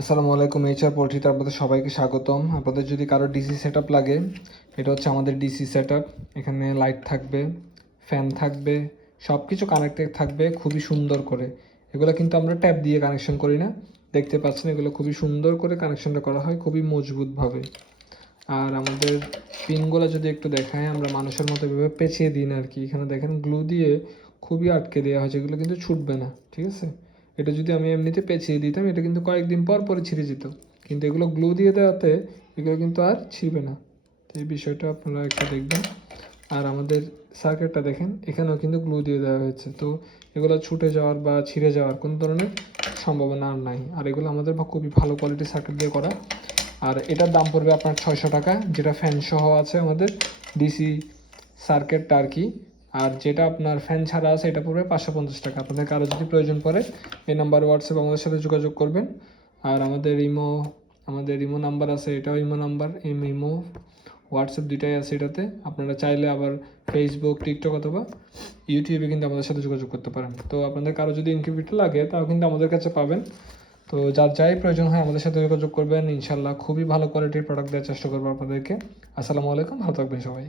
আসসালামু আলাইকুম, এইচআর পোল্ট্রিতে আপনাদের সবাইকে স্বাগতম। আপনাদের যদি কারো ডিসি সেট আপ লাগে, এটা হচ্ছে আমাদের ডিসি সেট আপ। এখানে লাইট থাকবে, ফ্যান থাকবে, সব কিছু কানেক্টেড থাকবে খুবই সুন্দর করে। এগুলো কিন্তু আমরা ট্যাপ দিয়ে কানেকশন করি না, দেখতে পাচ্ছেন এগুলো খুবই সুন্দর করে কানেকশনটা করা হয়, খুবই মজবুতভাবে। আর আমাদের পিনগুলো যদি একটু দেখায়, আমরা মানুষের মতো এভাবে পেঁচিয়ে দিই না আর কি। এখানে দেখেন গ্লু দিয়ে খুবই আটকে দেওয়া হয়েছে, এগুলো কিন্তু ছুটবে না, ঠিক আছে। এটা যদি আমি এমনিতে পেঁচিয়ে দিতাম, এটা কিন্তু কয়েকদিন পর পরে ছিঁড়ে যেত, কিন্তু এগুলো গ্লু দিয়ে দেওয়াতে এগুলো কিন্তু আর ছিঁড়বে না। তো এই বিষয়টা আপনারা একটু দেখবেন। আর আমাদের সার্কিটটা দেখেন, এখানেও কিন্তু গ্লু দিয়ে দেওয়া হয়েছে, তো এগুলো ছুটে যাওয়ার বা ছিঁড়ে যাওয়ার কোনো ধরনের সম্ভাবনা আর নাই। আর এগুলো আমাদের খুবই ভালো কোয়ালিটির সার্কিট দিয়ে করা। আর এটার দাম পড়বে আপনার 600 টাকা, যেটা ফ্যান সহ আছে আমাদের ডিসি সার্কিটটা আর কি। আর যেটা আপনার ফ্যান ছাড়া আছে এটা পড়বে 550 টাকা। আপনাদের কারো যদি প্রয়োজন পড়ে এই নাম্বারে হোয়াটসঅ্যাপ আমাদের সাথে যোগাযোগ করবেন। আর আমাদের ইমো নাম্বার আছে, এটাও ইমো নাম্বার, ইমো হোয়াটসঅ্যাপ দুইটাই আছে এটাতে। আপনারা চাইলে আবার ফেসবুক, টিকটক অথবা ইউটিউবে কিন্তু আমাদের সাথে যোগাযোগ করতে পারেন। তো আপনাদের কারো যদি ইনকিউবেটর লাগে তাও কিন্তু আমাদের কাছে পাবেন। তো যার যাই প্রয়োজন হয় আমাদের সাথে যোগাযোগ করবেন, ইনশাল্লাহ খুবই ভালো কোয়ালিটির প্রোডাক্ট দেওয়ার চেষ্টা করবো আপনাদেরকে। আসসালামু আলাইকুম, ভালো থাকবেন সবাই।